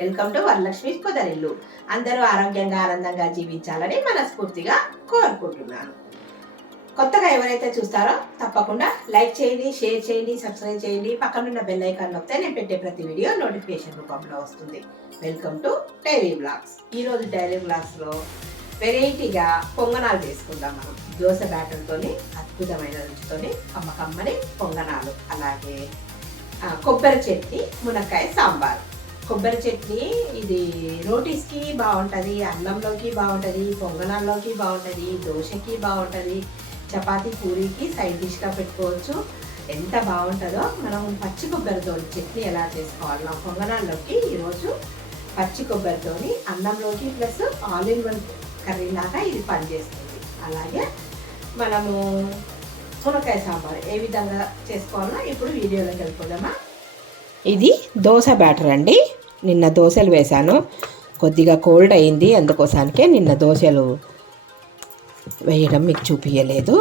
Welcome to Varalakshmi కుదరిల్లు. అందరూ ఆరోగ్యంగా ఆనందంగా జీవించాలని మనస్ఫూర్తిగా కోరుకుంటున్నాను. కొత్తగా ఎవరైతే చూస్తారో తప్పకుండా లైక్ చేయండి షేర్ చేయండి సబ్స్క్రైబ్ చేయండి. పక్కనున్న బెల్ ఐకాన్ నొక్కితే నేను పెట్టే ప్రతి వీడియో నోటిఫికేషన్ రూపంలో వస్తుంది. వెల్కమ్ టు డైరీ బ్లాగ్స్ ఈరోజు డైరీ బ్లాగ్స్లో వెరైటీగా పొంగనాలు చేసుకుందాం మనం. దోశ బ్యాటర్తోని అద్భుతమైన రుచితోని కమ్మ కమ్మని పొంగనాలు. అలాగే కొబ్బరి చట్నీ మునక్కాయ సాంబార్. కొబ్బరి చట్నీ ఇది రోటీస్కి బాగుంటుంది అన్నంలోకి బాగుంటుంది పొంగనాల్లోకి బాగుంటుంది దోశకి బాగుంటుంది చపాతి పూరీకి సైడ్ డిష్గా పెట్టుకోవచ్చు. ఎంత బాగుంటుందో మనం పచ్చి కొబ్బరితో చట్నీ ఎలా చేసుకోవాలో పొంగనాల్లోకి ఈరోజు పచ్చి కొబ్బరితోని అన్నంలోకి plus all in one curry లాగా ఇది పనిచేస్తుంది. అలాగే మనము మునక్కాయ సాంబార్ ఏ విధంగా చేసుకోవాలో ఇప్పుడు వీడియోలోకి వెళ్ళిపోదామా? ఇది దోశ బ్యాటర్ అండి. నిన్న దోశలు వేశాను. కొద్దిగా కోల్డ్ అయింది. అందుకోసానికే నిన్న దోశలు వేయడం మీకు చూపించలేదు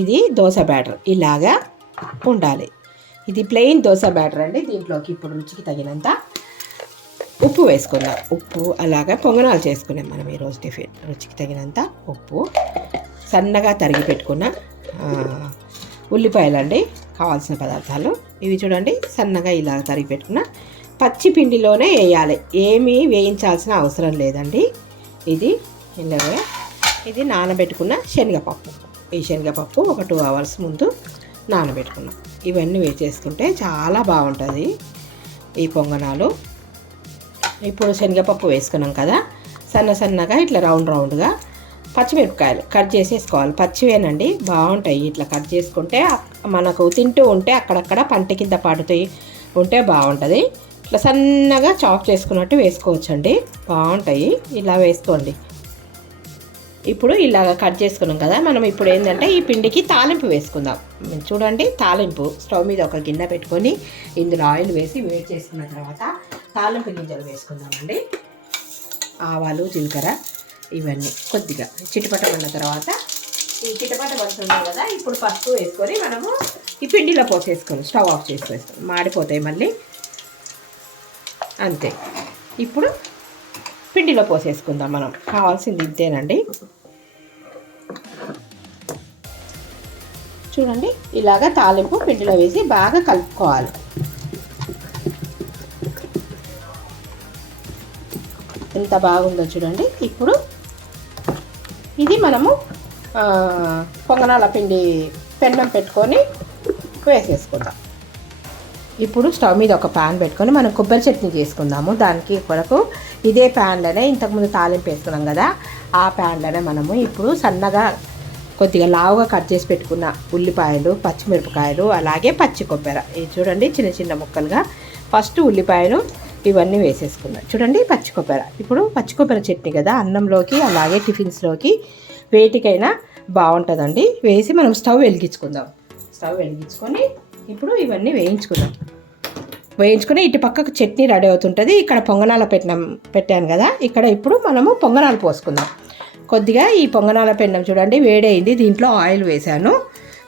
ఇది దోశ బ్యాటర్. ఇలాగా ఉండాలి. ఇది ప్లెయిన్ దోశ బ్యాటర్ అండి. దీంట్లోకి ఇప్పుడు రుచికి తగినంత ఉప్పు వేసుకున్నాం ఉప్పు అలాగా పొంగనాలు చేసుకున్నాం మనం ఈరోజు టిఫిన్. రుచికి తగినంత ఉప్పు. సన్నగా తరిగి పెట్టుకున్న ఉల్లిపాయలు అండి కావాల్సిన పదార్థాలు. ఇవి చూడండి సన్నగా ఇలా తరిగి పెట్టుకున్న పచ్చి పిండిలోనే వేయాలి. ఏమీ వేయించాల్సిన అవసరం లేదండి. ఇది ఇలాగే ఇది నానబెట్టుకున్న శనగపప్పు. ఈ శనగపప్పు ఒక టూ అవర్స్ ముందు నానబెట్టుకున్నాం. ఇవన్నీ వేసేసుకుంటే చాలా బాగుంటుంది. ఈ పొంగనాలు. ఇప్పుడు శనగపప్పు వేసుకున్నాం కదా సన్న సన్నగా ఇట్లా రౌండ్ రౌండ్గా పచ్చిమిరపకాయలు కట్ చేసేసుకోవాలి. పచ్చివేనండి బాగుంటాయి. ఇట్లా కట్ చేసుకుంటే మనకు తింటూ ఉంటే అక్కడక్కడ పంట కింద పడుతాయి ఉంటే బాగుంటుంది. ఇట్లా సన్నగా చాప్ చేసుకున్నట్టు వేసుకోవచ్చండి. బాగుంటాయి. ఇలా వేసుకోండి. ఇప్పుడు ఇలాగ కట్ చేసుకున్నాం కదా మనం ఇప్పుడు ఏంటంటే ఈ పిండికి తాలింపు వేసుకుందాం. చూడండి తాలింపు స్టవ్ మీద ఒక గిన్నె పెట్టుకొని ఇందులో ఆయిల్ వేసి వేడి చేసుకున్న తర్వాత తాలింపు గింజలు వేసుకుందామండి. ఆవాలు జీలకర్ర. ఇవన్నీ కొద్దిగా చిటపట పడిన తర్వాత ఈ చిటపట పడుతుంది కదా ఇప్పుడు పసుపు వేసుకొని మనము ఈ పిండిలో పోసేసుకొని స్టవ్ ఆఫ్ చేసేస్తాం మాడిపోతాయి మళ్ళీ. అంతే. ఇప్పుడు పిండిలో పోసేసుకుందాం మనం. కావాల్సింది ఇంతేనండి. చూడండి ఇలాగ తాలింపు పిండిలో వేసి బాగా కలుపుకోవాలి. ఎంత బాగుందో చూడండి. ఇప్పుడు ఇది మనము పొంగనాల పిండి పెన్నం పెట్టుకొని వేసేసుకుందాం. ఇప్పుడు స్టవ్ మీద ఒక ప్యాన్ పెట్టుకొని మనం కొబ్బరి చట్నీ చేసుకుందాము. దానికి కొరకు ఇదే ప్యాన్లోనే ఇంతకుముందు తాలింపు వేసుకున్నాం కదా ఆ ప్యాన్లోనే మనము ఇప్పుడు సన్నగా కొద్దిగా లావుగా కట్ చేసి పెట్టుకున్న ఉల్లిపాయలు పచ్చిమిరపకాయలు అలాగే పచ్చి కొబ్బరి. ఇది చూడండి చిన్న చిన్న ముక్కలుగా. ఫస్ట్ ఉల్లిపాయలు ఇవన్నీ వేసేసుకున్నాం చూడండి పచ్చి కొబ్బరి. ఇప్పుడు పచ్చి కొబ్బరి చట్నీ కదా అన్నంలోకి అలాగే టిఫిన్స్లోకి వేటికైనా బాగుంటుందండి. వేసి మనం స్టవ్ వెలిగించుకుందాం. స్టవ్ వెలిగించుకొని ఇప్పుడు ఇవన్నీ వేయించుకుందాం. వేయించుకొని ఇటు పక్కకు చట్నీ రెడీ అవుతుంటుంది. ఇక్కడ పొంగనాల పెట్టినాం పెట్టాను కదా. ఇక్కడ ఇప్పుడు మనము పొంగనాలు పోసుకుందాం. కొద్దిగా ఈ పొంగనాల పెండం చూడండి వేడైంది. దీంట్లో ఆయిల్ వేసాను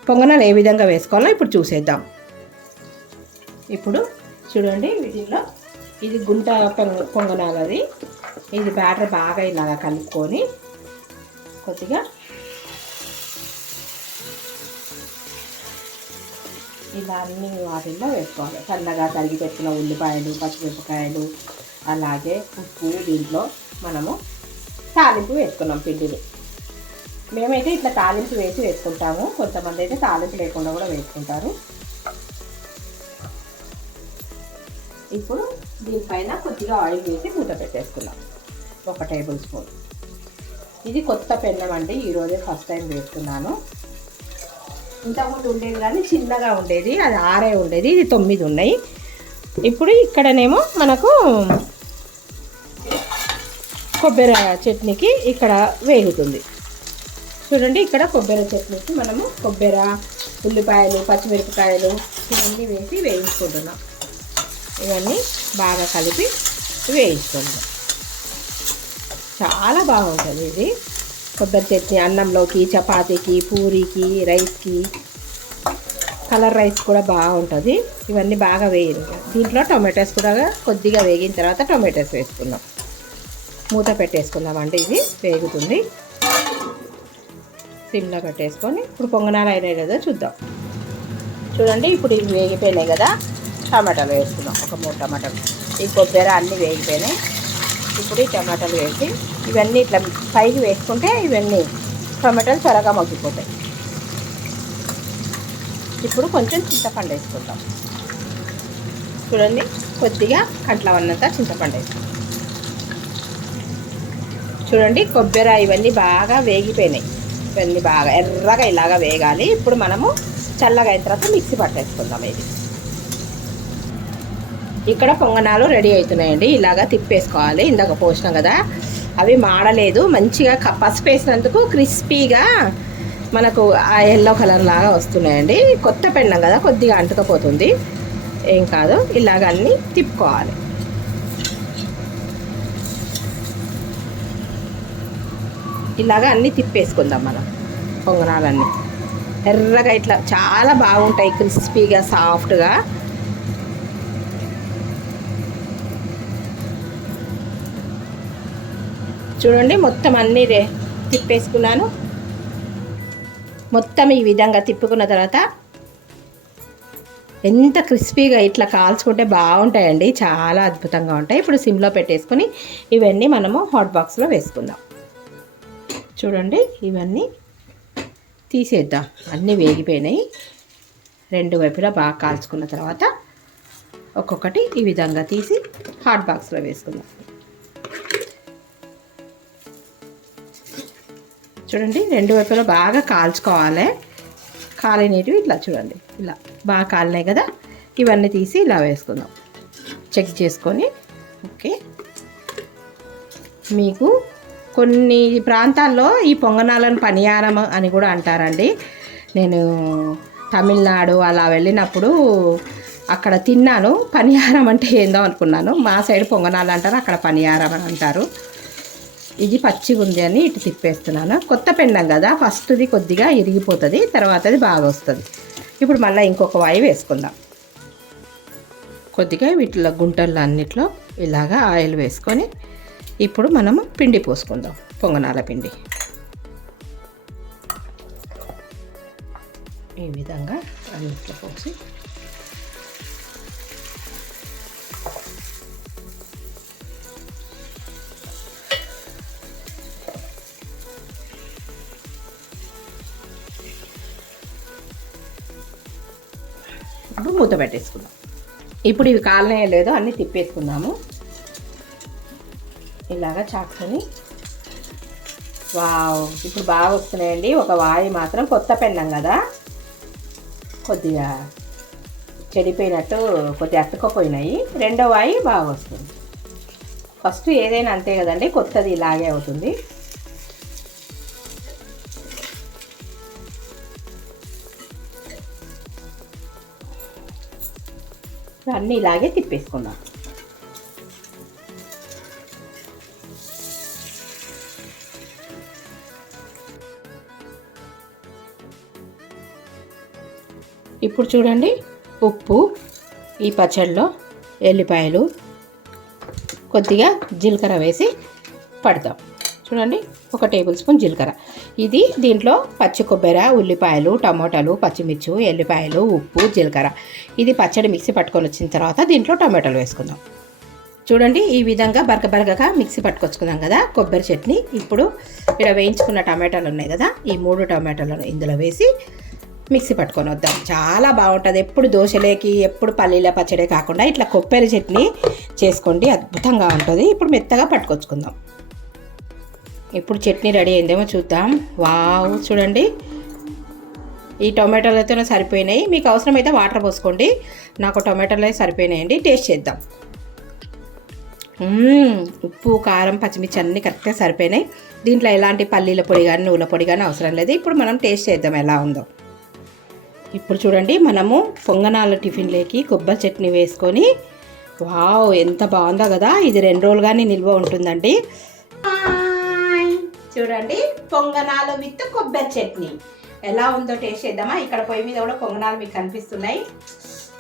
పొంగనాలు ఏ విధంగా వేసుకోవాలో ఇప్పుడు చూసేద్దాం. ఇప్పుడు చూడండి వీటిల్లో ఇది గుంట పొంగ పొంగనాలు ఇది బ్యాటర్ బాగా ఇలాగా కలుపుకొని కొద్దిగా ఇలా అన్ని వాటిల్లో వేసుకోవాలి. సన్నగా తరిగి పెట్టిన ఉల్లిపాయలు పచ్చిమిరపకాయలు అలాగే ఉప్పు దీంట్లో మనము తాలింపు వేసుకున్నాం పిండిని. మేమైతే ఇట్లా తాలింపు వేసి వేసుకుంటాము. కొంతమంది అయితే తాలింపు లేకుండా కూడా వేసుకుంటారు. ఇప్పుడు దీనిపైన కొద్దిగా ఆయిల్ వేసి మూత పెట్టేసుకున్నాం ఒక టేబుల్ స్పూన్. ఇది కొత్త పెన్నం అండి ఈరోజే ఫస్ట్ టైం వేస్తున్నాను. ఇంతకుముందు ఉండేది కానీ చిన్నగా ఉండేది అది ఆరే ఉండేది ఇది తొమ్మిది ఉన్నాయి. ఇప్పుడు ఇక్కడనేమో మనకు కొబ్బరి చట్నీకి ఇక్కడ వేగుతుంది. చూడండి ఇక్కడ కొబ్బరి చట్నీకి మనము కొబ్బరి ఉల్లిపాయలు పచ్చిమిరపకాయలు ఇవన్నీ వేసి వేయించుకుంటున్నాం. ఇవన్నీ బాగా కలిపి వేయించుకుందాం చాలా బాగుంటుంది ఇది. కొబ్బరి చట్నీ అన్నంలోకి చపాతీకి పూరీకి రైస్కి కలర్ రైస్ కూడా బాగుంటుంది. ఇవన్నీ బాగా వేయదు. దీంట్లో టొమాటోస్ కూడా కొద్దిగా వేగిన తర్వాత టొమాటోస్ వేసుకుందాం. మూత పెట్టేసుకుందామండి ఇది. వేగుతుంది. సిమ్లో పెట్టేసుకొని ఇప్పుడు పొంగనాలు అయినాయి కదా చూద్దాం. చూడండి ఇప్పుడు ఇవి వేగిపోయినాయి కదా. టమాటాలు వేసుకుందాం ఒక మూడు టమాటాలు. ఈ కొబ్బరి అన్నీ వేగిపోయినాయి. ఇప్పుడు ఈ టమాటాలు వేసి ఇవన్నీ ఇట్లా పైకి వేసుకుంటే ఇవన్నీ టమాటాలు త్వరగా మగ్గిపోతాయి. ఇప్పుడు కొంచెం చింతపండు వేసుకుంటాం చూడండి కొద్దిగా కంట్ల ఉన్నంత చింతపండు వేసుకుంటాం చూడండి కొబ్బరి ఇవన్నీ బాగా వేగిపోయినాయి. ఇవన్నీ బాగా ఎర్రగా ఇలాగా వేగాలి. ఇప్పుడు మనము చల్లగా అయిన తర్వాత మిక్సీ పట్టేసుకుందాం ఇది. ఇక్కడ పొంగనాలు రెడీ అవుతున్నాయండి. ఇలాగా తిప్పేసుకోవాలి. ఇందాక పోసినాం కదా. అవి మాడలేదు. మంచిగా క- పసుపు వేసినందుకు క్రిస్పీగా మనకు ఆ ఎల్లో కలర్ లాగా వస్తున్నాయండి. కొత్త పెండం కదా. కొద్దిగా అంటుకపోతుంది. ఏం కాదు. ఇలాగ అన్నీ తిప్పుకోవాలి. ఇలాగ అన్నీ తిప్పేసుకుందాం మనం పొంగనాలన్నీ. ఎర్రగా ఇట్లా చాలా బాగుంటాయి క్రిస్పీగా సాఫ్ట్గా. చూడండి మొత్తం అన్నీ రే తిప్పేసుకున్నాను. మొత్తం ఈ విధంగా తిప్పుకున్న తర్వాత ఎంత క్రిస్పీగా ఇట్లా కాల్చుకుంటే బాగుంటాయండి. చాలా అద్భుతంగా ఉంటాయి. ఇప్పుడు సిమ్లో పెట్టేసుకొని ఇవన్నీ మనము హాట్ బాక్స్లో వేసుకుందాం. చూడండి ఇవన్నీ తీసేద్దాం. అన్నీ వేగిపోయినాయి. రెండు వైపులా బాగా కాల్చుకున్న తర్వాత ఒక్కొక్కటి ఈ విధంగా తీసి హాట్ బాక్స్లో వేసుకుందాం. చూడండి రెండు వైపులా బాగా కాల్చుకోవాలి. కాలినేటివి ఇట్లా చూడండి ఇలా బాగా కాలినాయి కదా. ఇవన్నీ తీసి ఇలా వేసుకుందాం. చెక్ చేసుకొని ఓకే. మీకు కొన్ని ప్రాంతాల్లో ఈ పొంగనాలను పనియారం అని కూడా అంటారండి. నేను తమిళనాడు అలా వెళ్ళినప్పుడు అక్కడ తిన్నాను. పనియారం అంటే ఏందో అనుకున్నాను. మా సైడ్ పొంగనాలు అంటారు అక్కడ పనియారం అని అంటారు. ఇది పచ్చిగా ఉంది అని ఇటు తిప్పేస్తున్నాను. కొత్త పెండం కదా ఫస్ట్ది కొద్దిగా ఇరిగిపోతుంది తర్వాతది బాగా వస్తుంది. ఇప్పుడు మళ్ళీ ఇంకొక వాయి వేసుకుందాం. కొద్దిగా వీటిలో గుంటల్లో అన్నిట్లో ఇలాగా ఆయిల్ వేసుకొని ఇప్పుడు మనము పిండి పోసుకుందాం పొంగనాల పిండి. ఈ విధంగా అన్నిట్లో పోసి ఇప్పుడు మూత పెట్టేసుకుందాం. ఇప్పుడు ఇవి కాలనే లేదో అన్నీ తిప్పేసుకుందాము. ఇలాగా చాక్స్ని. వావ్ ఇప్పుడు బాగా వస్తున్నాయండి. ఒక వాయి మాత్రం కొత్త పెన్నం కదా. కొద్దిగా చెడిపోయినట్టు కొద్దిగా అతుకపోయినాయి రెండో వాయి బాగా వస్తుంది. ఫస్ట్ ఏదైనా అంతే కదండి కొత్తది ఇలాగే అవుతుంది. అన్నీ ఇలాగే తిప్పేసుకుందాం ఇప్పుడు చూడండి ఉప్పు ఈ పచ్చడిలో ఎల్లిపాయలు కొద్దిగా జీలకర్ర వేసి పడతాం. చూడండి ఒక టేబుల్ స్పూన్ జీలకర్ర. ఇది దీంట్లో పచ్చి కొబ్బరి ఉల్లిపాయలు టమోటాలు పచ్చిమిర్చి ఎల్లిపాయలు ఉప్పు జీలకర్ర. ఇది పచ్చడి మిక్సీ పట్టుకొని వచ్చిన తర్వాత దీంట్లో టమాటాలు వేసుకుందాం. చూడండి ఈ విధంగా బరక బరకగా మిక్సీ పట్టుకొచ్చుకుందాం కదా కొబ్బరి చట్నీ. ఇప్పుడు ఇక్కడ వేయించుకున్న టమాటాలు ఉన్నాయి కదా ఈ మూడు టమాటాలను ఇందులో వేసి మిక్సీ పట్టుకొని వద్దాం. చాలా బాగుంటుంది. ఎప్పుడు దోశలేకి ఎప్పుడు పల్లీల పచ్చడే కాకుండా ఇట్లా కొబ్బరి చట్నీ చేసుకోండి. అద్భుతంగా ఉంటుంది. ఇప్పుడు మెత్తగా పట్టుకొచ్చుకుందాం. ఇప్పుడు చట్నీ రెడీ అయిందేమో చూద్దాం. వావ్ చూడండి. ఈ టొమాటోలతో సరిపోయినాయి. మీకు అవసరమైతే వాటర్ పోసుకోండి. నాకు టొమాటోలు సరిపోయినాయండి. టేస్ట్ చేద్దాం. ఉప్పు కారం పచ్చిమిర్చి అన్నీ కరెక్ట్గా సరిపోయినాయి. దీంట్లో ఎలాంటి పల్లీల పొడి కానీ నువ్వుల పొడి కానీ అవసరం లేదు. ఇప్పుడు మనం టేస్ట్ చేద్దాం ఎలా ఉందో. ఇప్పుడు చూడండి మనము పొంగనాల టిఫిన్లోకి కొబ్బరి చట్నీ వేసుకొని వావ్ ఎంత బాగుందో కదా. ఇది రెండు రోజులు కానీ నిల్వ ఉంటుందండి. చూడండి. పొంగనాలు విత్ కొబ్బరి చట్నీ. ఎలా ఉందో టేస్ట్ చేద్దామా? ఇక్కడ పొయ్యి మీద కూడా పొంగనాలు మీకు కనిపిస్తున్నాయి.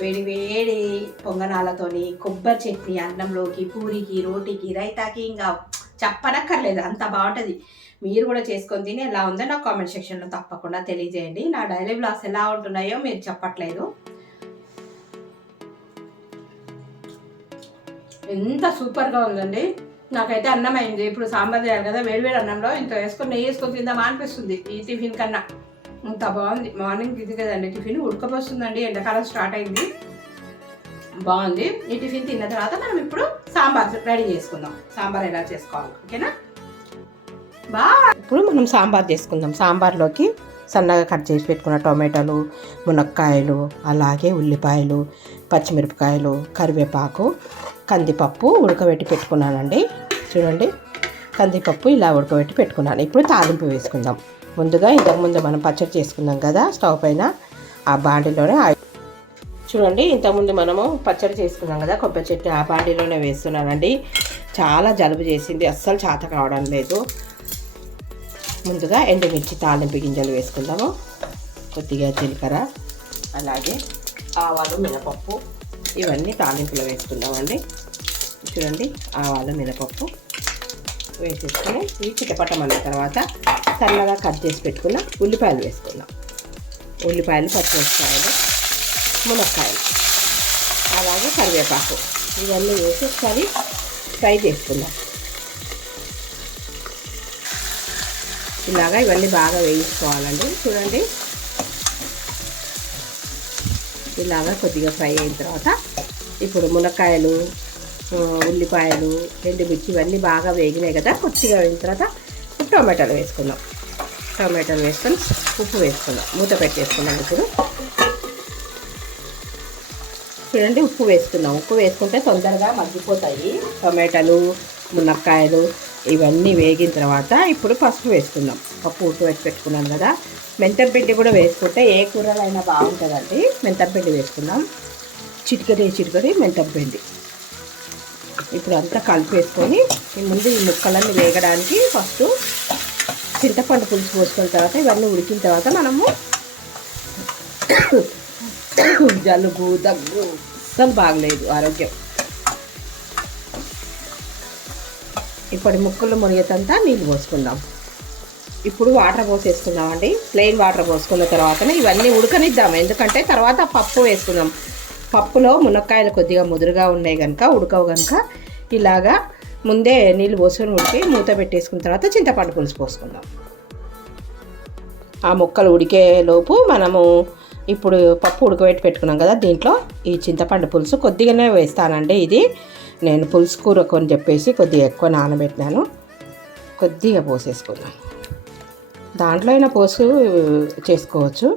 వేడి వేడి పొంగనాలతోని కొబ్బరి చట్నీ అన్నంలోకి పూరికి రోటీకి రైతాకి ఇంకా చెప్పనక్కర్లేదు. అంత బాగుంటుంది. మీరు కూడా చేసుకొని తిని ఎలా ఉందో నాకు కామెంట్ సెక్షన్లో తప్పకుండా తెలియజేయండి. నా డైలీ బ్లాగ్స్ ఎలా ఉంటున్నాయో మీరు చెప్పట్లేదు. ఎంత సూపర్గా ఉందండి. నాకైతే అన్నం అయింది ఇప్పుడు సాంబార్ చేయాలి కదా వేడివేడి అన్నంలో ఇంత వేసుకొని నెయ్యి వేసుకొని తిందామా అనిపిస్తుంది ఈ టిఫిన్ కన్నా. ఇంత బాగుంది. మార్నింగ్ ఇది కదండి టిఫిన్ ఉడకపోస్తుందండి. ఎండాకాలం స్టార్ట్ అయింది. బాగుంది. ఈ టిఫిన్ తిన్న తర్వాత మనం ఇప్పుడు సాంబార్ రెడీ చేసుకుందాం. సాంబార్ ఎలా చేసుకోవాలి ఓకేనా? బా ఇప్పుడు మనం సాంబార్ చేసుకుందాం. సాంబార్లోకి సన్నగా కట్ చేసి పెట్టుకున్న టొమాటోలు మునక్కాయలు అలాగే ఉల్లిపాయలు పచ్చిమిరపకాయలు కరివేపాకు కందిపప్పు ఉడకబెట్టి పెట్టుకున్నానండి. చూడండి కందిపప్పు ఇలా ఉడకబెట్టి పెట్టుకున్నాను. ఇప్పుడు తాలింపు వేసుకుందాం. ముందుగా ఇంతకుముందు మనం పచ్చడి చేసుకున్నాం కదా స్టవ్ పైన ఆ బాండిలోనే చూడండి ఇంతకుముందు మనము పచ్చడి చేసుకున్నాం కదా కొబ్బరి చెట్టు ఆ బాండిలోనే వేస్తున్నానండి. చాలా జలుబు చేసింది అస్సలు చేత కావడం లేదు. ముందుగా ఎండుమిర్చి తాలింపు గింజలు వేసుకుందాము. కొద్దిగా జీలకర్ర అలాగే ఆవాలు మినపప్పు ఇవన్నీ తాలింపులో వేసుకుందామండి. చూడండి ఆవాలు మినపప్పు వేసేసుకుని ఇవి చిటపట్టమన్న తర్వాత సన్నగా కట్ చేసి పెట్టుకున్న ఉల్లిపాయలు వేసుకుందాం. ఉల్లిపాయలు పచ్చిమిరపకాయలు మునక్కాయలు అలాగే కరివేపాకు. ఇవన్నీ వేసి ఒకసారి ఫ్రై చేసుకుందాం. ఇలాగా ఇవన్నీ బాగా వేయించుకోవాలండి. చూడండి. ఇలాగా కొద్దిగా ఫ్రై అయిన తర్వాత ఇప్పుడు మునక్కాయలు ఉల్లిపాయలు ఎండుమిర్చి ఇవన్నీ బాగా వేగినాయి కదా కొద్దిగా వేగిన తర్వాత టమాటాలు వేసుకుందాం. టమాటాలు వేసుకొని ఉప్పు వేసుకుందాం. మూత పెట్టేసుకుందాం ఇప్పుడు. చూడండి ఉప్పు వేసుకుందాం. ఉప్పు వేసుకుంటే తొందరగా మగ్గిపోతాయి టమాటాలు మునక్కాయలు ఇవన్నీ వేగిన తర్వాత ఇప్పుడు పసుపు వేసుకుందాం. పప్పు ఉప్పు వేసి పెట్టుకున్నాం కదా. మెంతపిండి కూడా వేసుకుంటే ఏ కూరలైనా బాగుంటుందండి. మెంతపిండి వేసుకుందాం. చిటికటి చిటికటి మెంతపిండి ఇప్పుడు అంతా కలిపేసుకొని ముందు ఈ ముక్కలన్నీ వేగడానికి ఫస్ట్ చింతపండు పులుసు పోసుకున్న తర్వాత ఇవన్నీ ఉడికిన తర్వాత మనము జలుబు దగ్గు అస్సలు బాగలేదు ఆరోగ్యం. ఇప్పుడు ముక్కలు మునిగేతంతా నీళ్ళు పోసుకుందాం. ఇప్పుడు వాటర్ పోసేసుకుందామండి. ప్లెయిన్ వాటర్ పోసుకున్న తర్వాతనే ఇవన్నీ ఉడకనిద్దాం. ఎందుకంటే తర్వాత పప్పు వేసుకుందాం. పప్పులో మునక్కాయలు కొద్దిగా ముదురుగా ఉన్నాయి కనుక ఉడకవు కనుక ఇలాగా ముందే నీళ్ళు పోసుకొని ఉడికి మూత పెట్టేసుకున్న తర్వాత చింతపండు పులుసు పోసుకుందాం. ఆ ముక్కలు ఉడికేలోపు మనము ఇప్పుడు పప్పు ఉడకబెట్టి పెట్టుకున్నాం కదా దీంట్లో ఈ చింతపండు పులుసు కొద్దిగానే వేస్తానండి ఇది. నేను పులుసు కూర కొని చెప్పేసి కొద్దిగా ఎక్కువ నానబెట్టినాను. కొద్దిగా పోసేసుకున్నాను దాంట్లో అయినా పోసు చేసుకోవచ్చు.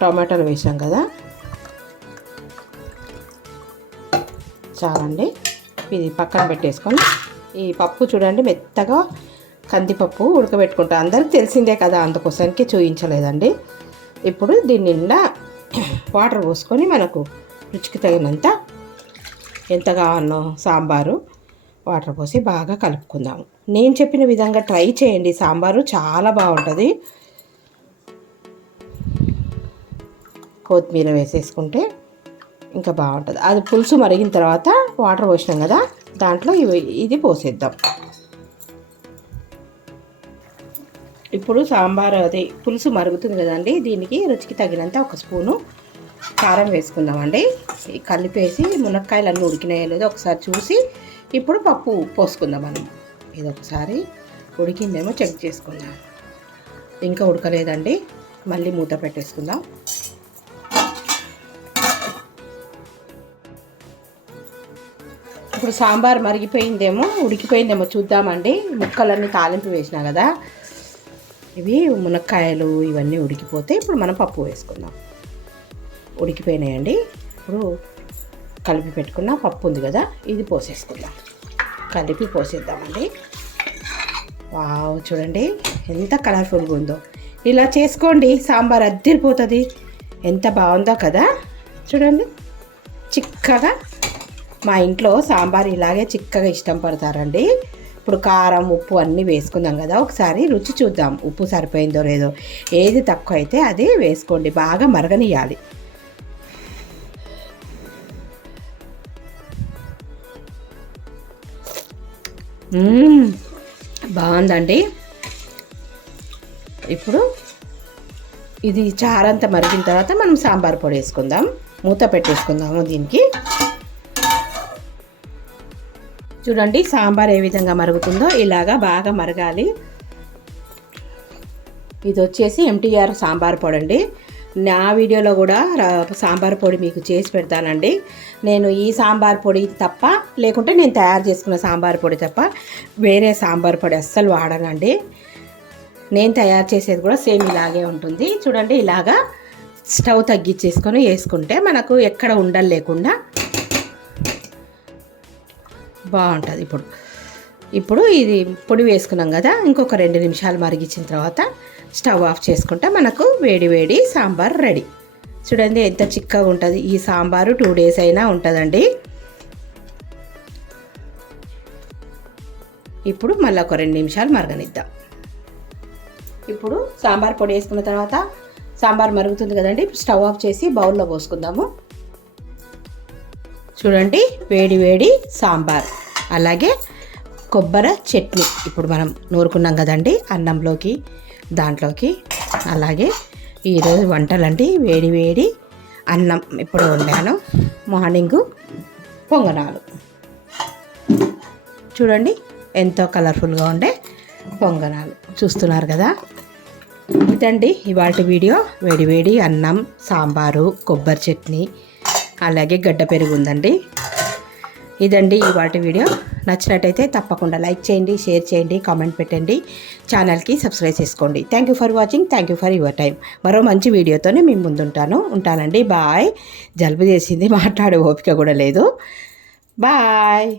టమాటాలు వేసాం కదా. చాలండి. ఇది పక్కన పెట్టేసుకొని ఈ పప్పు చూడండి మెత్తగా కందిపప్పు ఉడకబెట్టుకుంటా. అందరికి తెలిసిందే కదా అందుకోసానికి చూపించలేదండి ఇప్పుడు దీని నిండా వాటర్ పోసుకొని మనకు రుచికి తగినంత ఎంత కావాలో సాంబారు వాటర్ పోసి బాగా కలుపుకుందాము నేను చెప్పిన విధంగా ట్రై చేయండి. సాంబారు చాలా బాగుంటుంది. కొత్తిమీర వేసేసుకుంటే ఇంకా బాగుంటుంది. అది పులుసు మరిగిన తర్వాత వాటర్ పోసినాం కదా దాంట్లో ఇవి ఇది పోసేద్దాం. ఇప్పుడు సాంబార్ అది పులుసు మరుగుతుంది కదండి దీనికి రుచికి తగినంత ఒక స్పూను కారం వేసుకుందామండి. కలిపేసి మునక్కాయలు అన్నీ ఉడికినాయో లేదో ఒకసారి చూసి ఇప్పుడు పప్పు పోసుకుందాం మనం. ఇది ఒకసారి ఉడికిందేమో చెక్ చేసుకుందాం. ఇంకా ఉడకలేదండి మళ్ళీ మూత పెట్టేసుకుందాం. ఇప్పుడు సాంబార్ మరిగిపోయిందేమో ఉడికిపోయిందేమో చూద్దామండి. ముక్కలన్నీ తాలింపు వేసినా కదా. ఇవి మునక్కాయలు ఇవన్నీ ఉడికిపోతే ఇప్పుడు మనం పప్పు వేసుకుందాం. ఉడికిపోయినాయండి. ఇప్పుడు కలిపి పెట్టుకున్న పప్పు ఉంది కదా ఇది పోసేసుకుందాం. కలిపి పోసేద్దామండి. వావ్ చూడండి ఎంత కలర్ఫుల్గా ఉందో. ఇలా చేసుకోండి సాంబార్ అద్దరిపోతుంది. ఎంత బాగుందో కదా. చూడండి చిక్కగా మా ఇంట్లో సాంబార్ ఇలాగే చిక్కగా ఇష్టం పడతారండి. ఇప్పుడు కారం ఉప్పు అన్నీ వేసుకుందాం కదా. ఒకసారి రుచి చూద్దాం. ఉప్పు సరిపోయిందో లేదో. ఏది తక్కువ అయితే అది వేసుకోండి. బాగా మరగనియాలి బాగుందండి. ఇప్పుడు ఇది చారంతా మరిగిన తర్వాత మనం సాంబార్ పొడి వేసుకుందాం. మూత పెట్టేసుకుందాము దీనికి. చూడండి సాంబార్ ఏ విధంగా మరుగుతుందో ఇలాగా బాగా మరగాలి. ఇది వచ్చేసి ఎంటీఆర్ సాంబార్ పొడి అండి నా వీడియోలో కూడా సాంబార్ పొడి మీకు చేసి పెడతానండి. నేను ఈ సాంబార్ పొడి తప్ప లేకుంటే నేను తయారు చేసుకున్న సాంబార్ పొడి తప్ప వేరే సాంబార్ పొడి అస్సలు వాడనండి. నేను తయారు చేసేది కూడా సేమ్ ఇలాగే ఉంటుంది. చూడండి ఇలాగా స్టవ్ తగ్గించేసుకొని వేసుకుంటే మనకు ఎక్కడ ఉండలు లేకుండా బాగుంటుంది ఇప్పుడు. ఇప్పుడు ఇది పొడి వేసుకున్నాం కదా ఇంకొక రెండు నిమిషాలు మరిగించిన తర్వాత స్టవ్ ఆఫ్ చేసుకుంటే మనకు వేడి వేడి సాంబార్ రెడీ. చూడండి ఎంత చిక్కగా ఉంటుంది. ఈ సాంబారు టూ డేస్ అయినా ఉంటుందండి. ఇప్పుడు మళ్ళీ ఒక రెండు నిమిషాలు మరగనిద్దాం. ఇప్పుడు సాంబార్ పొడి వేసుకున్న తర్వాత సాంబార్ మరుగుతుంది కదండి. స్టవ్ ఆఫ్ చేసి బౌల్లో పోసుకుందాము. చూడండి వేడి వేడి సాంబార్. అలాగే కొబ్బరి చట్నీ. ఇప్పుడు మనం నూరుకున్నాం కదండి అన్నంలోకి దాంట్లోకి. అలాగే ఈరోజు వంటలండి వేడి వేడి అన్నం. ఇప్పుడు వండాను మార్నింగు పొంగనాలు. చూడండి ఎంతో కలర్ఫుల్గా ఉండే పొంగనాలు. చూస్తున్నారు కదా? ఇదండి ఇవాటి వీడియో. వేడి వేడి అన్నం సాంబారు కొబ్బరి చట్నీ. అలాగే గడ్డ పెరుగు ఉందండి. ఇదండి ఇవాటి వీడియో. నచ్చినట్టయితే తప్పకుండా లైక్ చేయండి షేర్ చేయండి కామెంట్ పెట్టండి. ఛానల్కి సబ్స్క్రైబ్ చేసుకోండి. Thank you for watching thank you for your time మరో మంచి వీడియోతోనే మేము ముందుంటాను. ఉంటానండి. బాయ్ జలుబు చేసింది మాట్లాడే ఓపిక కూడా లేదు. బాయ్